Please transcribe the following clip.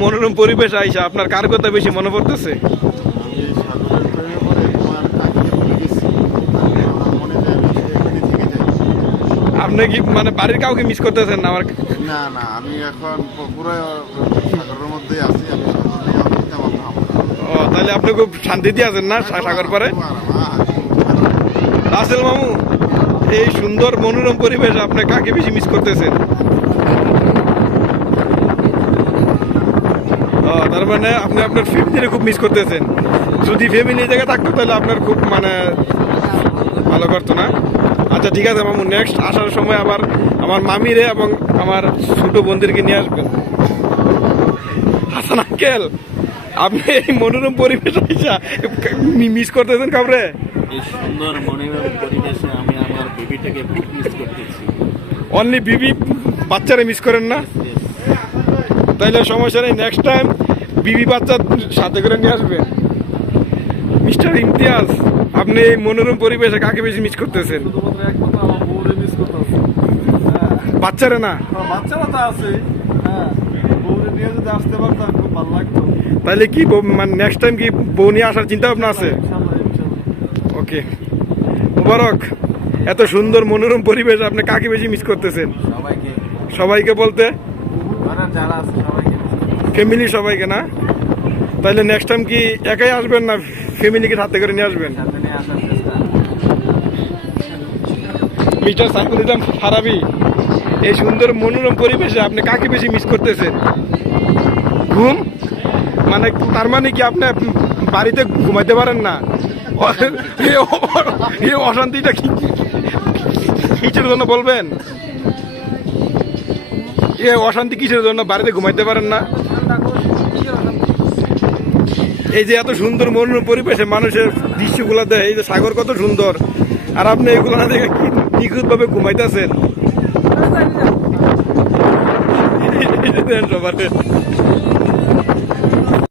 মনোরম পরিবেশ আইসা আপনার কার কথা বেশি মনে পড়তেছে? আপনি কি মানে বাড়ির কাউকে মিস করতেছেন না? আমার না না, আমি এখন পুরো সাগরের মধ্যেই আছি। আমি সাগর থেকে আমি তেমন ভাবনা। ও, তাহলে আপনি খুব শান্তিতে আছেন না সাগর পারে? রাসেল মামু, এই সুন্দর মনোরম পরিবেশ আপনি কাকে বেশি মিস করতেছেন? ও, তার মানে আপনি আপনার ফ্যামিলিকে খুব মিস করতেছেন। যদি ফ্যামিলি জায়গায় থাকতো তাহলে আপনার খুব মানে ভালো করতো না। আচ্ছা ঠিক আছে মামু, নেক্সট আসার সময় আবার আমার মামিরে এবং আমার ছোট বোনদেরকে নিয়ে আসবেন। হাসান আঙ্কেল, আপনি এই মনোরম পরিবেশ মিস করতেছেন কাউরে? এই সুন্দর মনোরম পরিবেশে আমি আমার বেবিটাকে খুব মিস করতেছি। অনলি বিবি, বাচ্চারে মিস করেন না? তাইলে সমস্যা নেই, নেক্সট টাইম বিবি বাচ্চার সাথে করে নিয়ে আসবেন। মিস্টার ইমতিয়াজ, আপনি এই মনোরম পরিবেশে কাকে বেশি মিস করতেছেন? শুধুমাত্র এক কথা, আমার বউরে মিস করতেছি। বাচ্চারে না? বাচ্চারা তো আছে, হ্যাঁ, বউরে নিয়ে যদি আসতে পারতাম খুব ভালো লাগতো। তাহলে কি মানে নেক্সট টাইম কি বউ নিয়ে আসার চিন্তা ভাবনা আছে? ইনশাল্লাহ, ইনশাল্লাহ। ওকে, মুবারক। এত সুন্দর মনোরম পরিবেশ আপনি কাকে বেশি মিস করতেছেন? সবাইকে, সবাইকে বলতে ধরেন যারা আছে সবাইকে miss করতেছি। ফ্যামিলি সবাইকে না? তাহলে নেক্সট টাইম কি একাই আসবেন না ফ্যামিলিকে সাথে করে নিয়ে আসবেন? সাথে নিয়ে আসার চেষ্টা। মিস্টার সাইফুল ইসলাম ফারাবি, এই সুন্দর মনোরম পরিবেশে আপনি কাকে বেশি মিস করতেছেন? ঘুম? মানে তার মানে কি আপনি বাড়িতে ঘুমাইতে পারেন না? এই অশান্তিটা কিসের জন্য বলবেন? এ অশান্তি কিসের জন্য বাড়িতে ঘুমাইতে পারেন না? এই যে এত সুন্দর মনোরম পরিবেশে মানুষের দৃশ্যগুলো দেয়, এই যে সাগর কত সুন্দর, আর আপনি এগুলো না দেখে কি নিখুঁত ভাবে ঘুমাইতেছেন? সবার